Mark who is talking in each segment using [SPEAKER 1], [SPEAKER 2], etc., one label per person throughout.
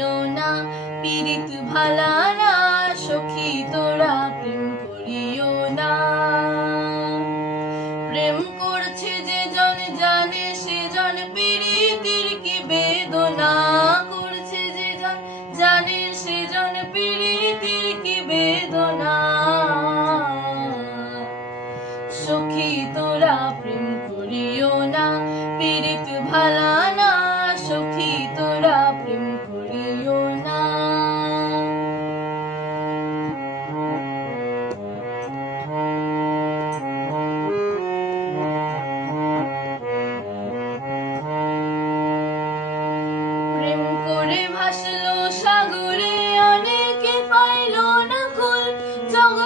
[SPEAKER 1] করিও না, পীড়িত ভালারা, সখী তোরা প্রেম করিও না। প্রেম করছে যে জন জানে, সে জন পীড়িতির কি বেদনা? করছে যে জন জানে, সে জন পীড়িতির কি বেদনা? সখী তোরা প্রেম করিও না, পীড়িত ভালা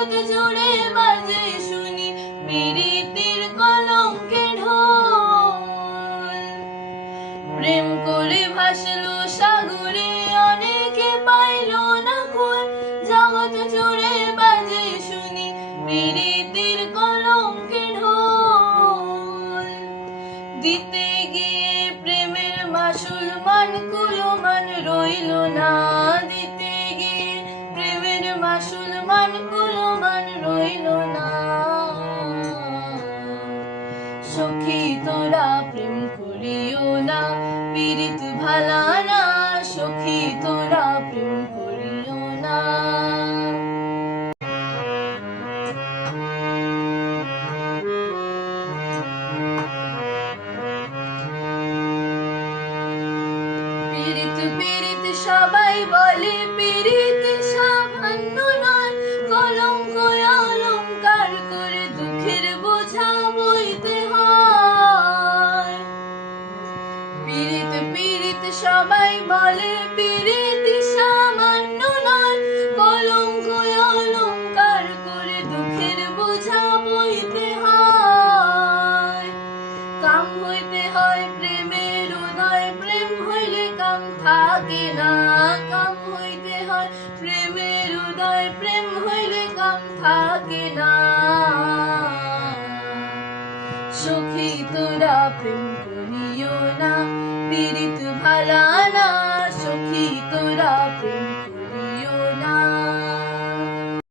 [SPEAKER 1] জগৎ জুড়ে বাজে শুনি পীড়িতির কলঙ্কে ঢোল। প্রেম করে ভাসলো সাগরে, অনেকে পাইলো না কুল জগৎ জুড়ে বাজে শুনি পীড়িতির কলঙ্কে ঢোল। দিতে গিয়ে প্রেমের মাসুল মান কুলমান রইল না। দিতে গিয়ে প্রেমের মাসুল মান কুলমান রইল না। সখী তোরা প্রেম করিও না, পীড়িত ভালা না। সখী তোরা প্রেম করিও না। পীড়িত পীড়িত সবাই বলে, পীড়িত সবাই বলে পীড়িত সামান্য নয়, কলঙ্ক অলঙ্কার করে দুঃখের বোঝা বইতে হয়। কাম হইতে হয় প্রেমের উদয়, প্রেম হইলে কাম থাকে না। কাম হইতে হয় প্রেমের উদয়, প্রেম হইলে কাম থাকে না। সখী তোরা প্রেম मेरी तुम्हाला ना